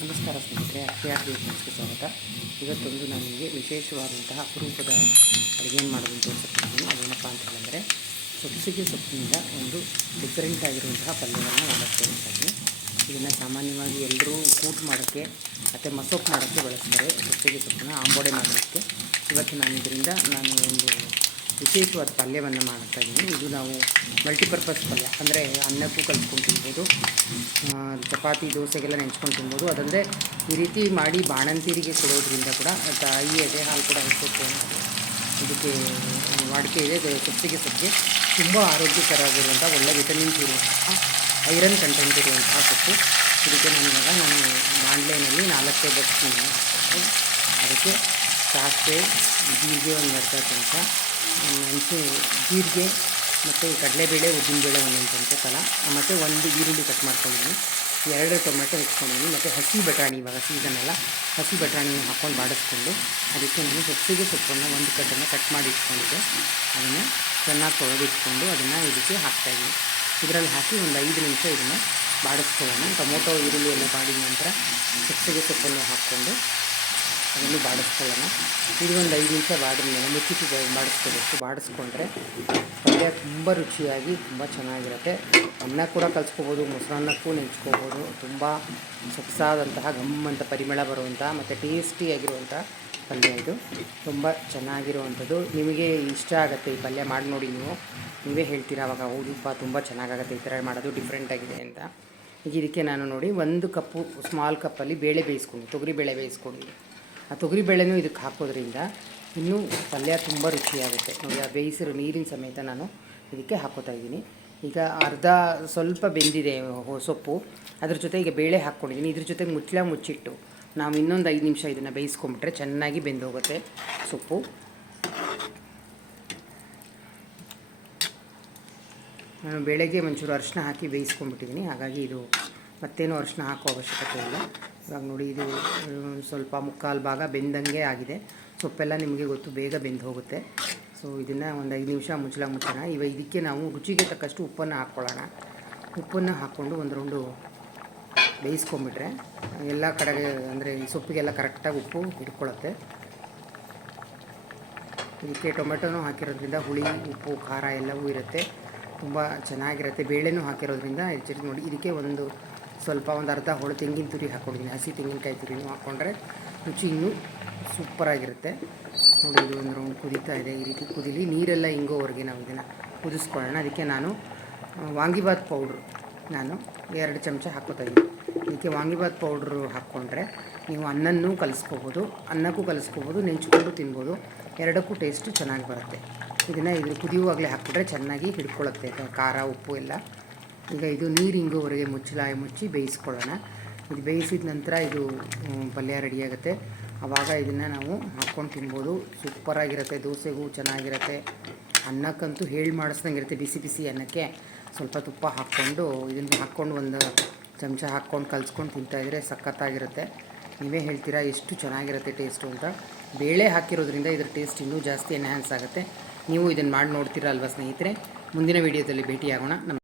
ನಮಸ್ಕಾರ ಸ್ನೇಹಿತರೆ, ಅಕ್ಷಯಾರ್ ನ್ಯೂಸ್ಗೆ ಸ್ವಾಗತ. ಇವತ್ತೊಂದು ನಾನು ನಿಮಗೆ ವಿಶೇಷವಾದಂತಹ ಅಪರೂಪದ ಅಡುಗೆಯನ್ನು ಮಾಡೋದನ್ನು ತೋರಿಸ್ತೀನಿ. ಅದೇನಪ್ಪ ಅಂತ ಹೇಳಿದ್ರೆ ಸೊಪ್ಪಿಗೆ ಸೊಪ್ಪಿನಿಂದ ಒಂದು ಡಿಫ್ರೆಂಟ್ ಆಗಿರುವಂತಹ ಪಲ್ಯವನ್ನು ಮಾಡೋಕ್ಕೆ ತೋರಿಸ್ತೀನಿ. ಇದನ್ನು ಸಾಮಾನ್ಯವಾಗಿ ಎಲ್ಲರೂ ಕೂಟ್ ಮಾಡೋಕ್ಕೆ ಮತ್ತು ಮಸೊಪ್ಪು ಮಾಡೋಕ್ಕೆ ಬಳಸ್ತಾರೆ. ಸೊಪ್ಪಿಗೆ ಸೊಪ್ಪನ್ನು ಆಂಬೋಡೆ ಮಾಡೋಕ್ಕೆ. ಇವತ್ತು ನಾನು ಒಂದು ವಿಶೇಷವಾದ ಪಲ್ಯವನ್ನು ಮಾಡ್ತಾ ಇದ್ದೀನಿ. ಇದು ನಾವು ಮಲ್ಟಿಪರ್ಪಸ್ ಪಲ್ಯ, ಅಂದರೆ ಅನ್ನಕ್ಕೂ ಕಲಿಸ್ಕೊಂಡು ತಿನ್ಬೋದು, ಚಪಾತಿ ದೋಸೆಗೆಲ್ಲ ನೆಂಚ್ಕೊಂಡು ತಿನ್ಬೋದು. ಅದಲ್ಲದೆ ಈ ರೀತಿ ಮಾಡಿ ಬಾಣಂತಿರಿಗೆ ಕೊಡೋದ್ರಿಂದ ಕೂಡ ತಾಯಿ ಎದೆ ಹಾಲು ಕೂಡ ಹೆಚ್ಚುತ್ತೆ. ಇದಕ್ಕೆ ವಾಡಿಕೆ ಇದೆ. ಸೊಪ್ಪಿಗೆ ತುಂಬ ಆರೋಗ್ಯಕರವಾಗಿರುವಂಥ ಒಳ್ಳೆ ವಿಟಮಿನ್ಸ್ ಇರುವಂತಹ ಐರನ್ ಕಂಟೆಂಟ್ ಇರುವಂತಹ ಸೊಪ್ಪು. ಇದಕ್ಕೆ ನಾನು ಬಾಣಲೆಯಲ್ಲಿ 4 ಬಸ್ತೀನಿ. ಅದಕ್ಕೆ ಸಾಸಿವೆ, ಜೀರಿಗೆ ಒಂದು ಅರ್ಧ ಚಮಚ, ಮೆಣಸು, ಜೀರಿಗೆ ಮತ್ತು ಕಡಲೆಬೇಳೆ, ಉದ್ದಿನಬೇಳೆ ಒಂದೊಂದು ಚಮಚ ಕಾಲ, ಮತ್ತು 1 ಈರುಳ್ಳಿ ಕಟ್ ಮಾಡ್ಕೊಂಡಿದ್ದೀನಿ, 2 ಟೊಮೆಟೊ ಹೆಚ್ಕೊಂಡಿದ್ದೀನಿ, ಮತ್ತು ಹಸಿ ಬಟಾಣಿ, ಇವಾಗ ಸೀಸನೆಲ್ಲ ಹಸಿ ಬಟಾಣಿನ ಹಾಕ್ಕೊಂಡು ಬಾಡಿಸ್ಕೊಂಡು ಅದಕ್ಕೆ ನಾನು ಸೊಪ್ಪಿಗೆ ಸೊಪ್ಪನ್ನು 1 ಕಟ್ಟನ್ನು ಕಟ್ ಮಾಡಿ ಇಟ್ಕೊಂಡಿದ್ದೆ. ಅದನ್ನು ಚೆನ್ನಾಗಿ ತೊಳೆದಿಟ್ಕೊಂಡು ಅದನ್ನು ಇದಕ್ಕೆ ಹಾಕ್ತಾಯಿದ್ದೀನಿ. ಇದರಲ್ಲಿ ಹಾಕಿ ಒಂದು 5 ನಿಮಿಷ ಇದನ್ನು ಬಾಡಿಸ್ಕೊಳ್ಳೋಣ. ಟೊಮೊಟೊ ಈರುಳ್ಳಿ ಎಲ್ಲ ಬಾಡಿದ ನಂತರ ಸೊಪ್ಪಿಗೆ ಸೊಪ್ಪನ್ನು ಹಾಕ್ಕೊಂಡು ಅದನ್ನು ಬಾಡಿಸ್ಕೊಳ್ಳೋಣ. ಇದು ಒಂದು 5 ನಿಮಿಷ ಬಾಡಿದ ಮೇಲೆ ಮುಚ್ಚಿಟ್ಟು ಬಾಡಿಸ್ಕೋಬೇಕು. ಬಾಡಿಸ್ಕೊಂಡ್ರೆ ಪಲ್ಯ ತುಂಬ ರುಚಿಯಾಗಿ ತುಂಬ ಚೆನ್ನಾಗಿರುತ್ತೆ. ಅನ್ನ ಕೂಡ ಕಲಿಸ್ಕೋಬೋದು, ಮೊಸರನ್ನಕ್ಕೂ ನೆಂಚ್ಕೋಬೋದು. ತುಂಬ ಸೊಗಸಾದಂತಹ ಗಮ್ಮಂತ ಪರಿಮಳ ಬರುವಂಥ ಮತ್ತು ಟೇಸ್ಟಿಯಾಗಿರುವಂಥ ಪಲ್ಯ ಇದು. ತುಂಬ ಚೆನ್ನಾಗಿರುವಂಥದ್ದು. ನಿಮಗೆ ಇಷ್ಟ ಆಗುತ್ತೆ ಈ ಪಲ್ಯ ಮಾಡಿ ನೋಡಿ. ನೀವೇ ಹೇಳ್ತೀರಾ ಅವಾಗ, ಹೌದಪ್ಪ ತುಂಬ ಚೆನ್ನಾಗಾಗುತ್ತೆ ಈ ಥರ ಮಾಡೋದು, ಡಿಫ್ರೆಂಟಾಗಿದೆ ಅಂತ. ಈಗ ಇದಕ್ಕೆ ನಾನು ನೋಡಿ 1 ಕಪ್ಪು ಸ್ಮಾಲ್ ಕಪ್ಪಲ್ಲಿ ಬೇಳೆ ಬೇಯಿಸ್ಕೊಂಡು, ತೊಗರಿಬೇಳೆ ಬೇಯಿಸ್ಕೊಂಡಿದ್ದೀನಿ. ಆ ತೊಗರಿಬೇಳೆನೂ ಇದಕ್ಕೆ ಹಾಕೋದ್ರಿಂದ ಇನ್ನೂ ಪಲ್ಯ ತುಂಬ ರುಚಿಯಾಗುತ್ತೆ ನೋಡಿ. ಆ ಬೇಯಿಸಿರೋ ನೀರಿನ ಸಮೇತ ನಾನು ಇದಕ್ಕೆ ಹಾಕೋತಾ ಇದ್ದೀನಿ. ಈಗ ಸ್ವಲ್ಪ ಬೆಂದಿದೆ ಸೊಪ್ಪು, ಅದ್ರ ಜೊತೆ ಈಗ ಬೇಳೆ ಹಾಕ್ಕೊಂಡಿದ್ದೀನಿ. ಇದ್ರ ಜೊತೆಗೆ ಮುಚ್ಚಿಟ್ಟು ನಾವು ಇನ್ನೊಂದು 5 ನಿಮಿಷ ಇದನ್ನು ಬೇಯಿಸ್ಕೊಂಬಿಟ್ರೆ ಚೆನ್ನಾಗಿ ಬೆಂದೋಗುತ್ತೆ ಸೊಪ್ಪು. ನಾನು ಬೇಳೆಗೆ ಒಂಚೂರು ಅರಿಶಿನ ಹಾಕಿ ಬೇಯಿಸ್ಕೊಂಡ್ಬಿಟ್ಟಿದ್ದೀನಿ. ಹಾಗಾಗಿ ಇದು ಮತ್ತೇನು ಅರಿಶಿನ ಹಾಕೋ ಅವಶ್ಯಕತೆ ಇಲ್ಲ. ಇವಾಗ ನೋಡಿ, ಇದು ಸ್ವಲ್ಪ 3/4 ಭಾಗ ಬೆಂದಂಗೆ ಆಗಿದೆ. ಸೊಪ್ಪೆಲ್ಲ ನಿಮಗೆ ಗೊತ್ತು, ಬೇಗ ಬೆಂದು ಹೋಗುತ್ತೆ. ಸೊ ಇದನ್ನು ಒಂದು 5 ನಿಮಿಷ ಮುಚ್ಚೋಣ. ಇದಕ್ಕೆ ನಾವು ರುಚಿಗೆ ತಕ್ಕಷ್ಟು ಉಪ್ಪನ್ನು ಹಾಕ್ಕೊಳ್ಳೋಣ. ಉಪ್ಪನ್ನು ಹಾಕ್ಕೊಂಡು ಒಂದು ರೌಂಡು ಬೇಯಿಸ್ಕೊಂಬಿಟ್ರೆ ಎಲ್ಲ ಕಡೆಗೆ, ಅಂದರೆ ಈ ಸೊಪ್ಪಿಗೆಲ್ಲ ಕರೆಕ್ಟಾಗಿ ಉಪ್ಪು ಹಿಡ್ಕೊಳ್ಳುತ್ತೆ. ಇದಕ್ಕೆ ಟೊಮೆಟೊನೂ ಹಾಕಿರೋದ್ರಿಂದ ಹುಳಿ, ಉಪ್ಪು, ಖಾರ ಎಲ್ಲವೂ ಇರುತ್ತೆ. ತುಂಬ ಚೆನ್ನಾಗಿರುತ್ತೆ. ಬೇಳೆನೂ ಹಾಕಿರೋದ್ರಿಂದ ಹೆಚ್ಚಿಗೆ ನೋಡಿ. ಇದಕ್ಕೆ ಒಂದು ಅರ್ಧ ಹೋಳು ತೆಂಗಿನ ತುರಿ ಹಾಕ್ಕೊಂಡಿದ್ದೀನಿ. ಹಸಿ ತೆಂಗಿನಕಾಯಿ ತುರಿನೂ ಹಾಕ್ಕೊಂಡ್ರೆ ರುಚಿ ಇನ್ನೂ ಸೂಪರಾಗಿರುತ್ತೆ ನೋಡಿ. ಇದು ಒಂದು ರೌಂಡ್ ಕುದೀತಾ ಇದೆ. ಈ ರೀತಿ ಕುದೀಲಿ, ನೀರೆಲ್ಲ ಹಿಂಗೋವರೆಗೆ ನಾವು ಇದನ್ನು ಕುದಿಸ್ಕೊಳ್ಳೋಣ. ಅದಕ್ಕೆ ನಾನು ವಾಂಗಿಬಾತ್ ಪೌಡ್ರು 2 ಚಮಚ ಹಾಕ್ಕೋತಾ ಇದ್ದೀನಿ. ಇದಕ್ಕೆ ವಾಂಗಿಬಾತ್ ಪೌಡ್ರು ಹಾಕ್ಕೊಂಡ್ರೆ ನೀವು ಅನ್ನಕ್ಕೂ ಕಲಿಸ್ಕೋಬೋದು, ನೆಂಚ್ಕೊಂಡು ತಿನ್ಬೋದು. ಎರಡಕ್ಕೂ ಟೇಸ್ಟು ಚೆನ್ನಾಗಿ ಬರುತ್ತೆ. ಇದನ್ನು ಕುದಿಯುವಾಗಲೇ ಹಾಕ್ಬಿಟ್ರೆ ಚೆನ್ನಾಗಿ ಹಿಡ್ಕೊಳ್ಳುತ್ತೆ ಖಾರ, ಉಪ್ಪು ಎಲ್ಲ. ಈಗ ಇದು ನೀರು ಹಿಂಗೋವರೆಗೆ ಮುಚ್ಚಿ ಬೇಯಿಸ್ಕೊಳ್ಳೋಣ. ಇದು ಬೇಯಿಸಿದ ನಂತರ ಇದು ಪಲ್ಯ ರೆಡಿಯಾಗುತ್ತೆ. ಆವಾಗ ಇದನ್ನು ನಾವು ಹಾಕ್ಕೊಂಡು ತಿನ್ಬೋದು. ಸೂಪರಾಗಿರುತ್ತೆ. ದೋಸೆಗೂ ಚೆನ್ನಾಗಿರುತ್ತೆ, ಅನ್ನಕ್ಕಂತೂ ಮಾಡಿಸ್ದಂಗೆ ಇರುತ್ತೆ. ಬಿಸಿ ಅನ್ನಕ್ಕೆ ಸ್ವಲ್ಪ ತುಪ್ಪ ಹಾಕ್ಕೊಂಡು ಇದನ್ನು ಹಾಕ್ಕೊಂಡು 1 ಚಮಚ ಹಾಕ್ಕೊಂಡು ಕಲಿಸ್ಕೊಂಡು ತಿಂತಾಯಿದ್ರೆ ಸಖತ್ತಾಗಿರುತ್ತೆ. ನೀವೇ ಹೇಳ್ತೀರಾ ಎಷ್ಟು ಚೆನ್ನಾಗಿರುತ್ತೆ ಟೇಸ್ಟು ಅಂತ. ಬೇಳೆ ಹಾಕಿರೋದ್ರಿಂದ ಇದ್ರ ಟೇಸ್ಟ್ ಇನ್ನೂ ಜಾಸ್ತಿ ಎನ್ಹ್ಯಾನ್ಸ್ ಆಗುತ್ತೆ. ನೀವು ಇದನ್ನು ಮಾಡಿ ನೋಡ್ತೀರಾ ಅಲ್ವಾ ಸ್ನೇಹಿತರೆ? ಮುಂದಿನ ವೀಡಿಯೋದಲ್ಲಿ ಭೇಟಿಯಾಗೋಣ.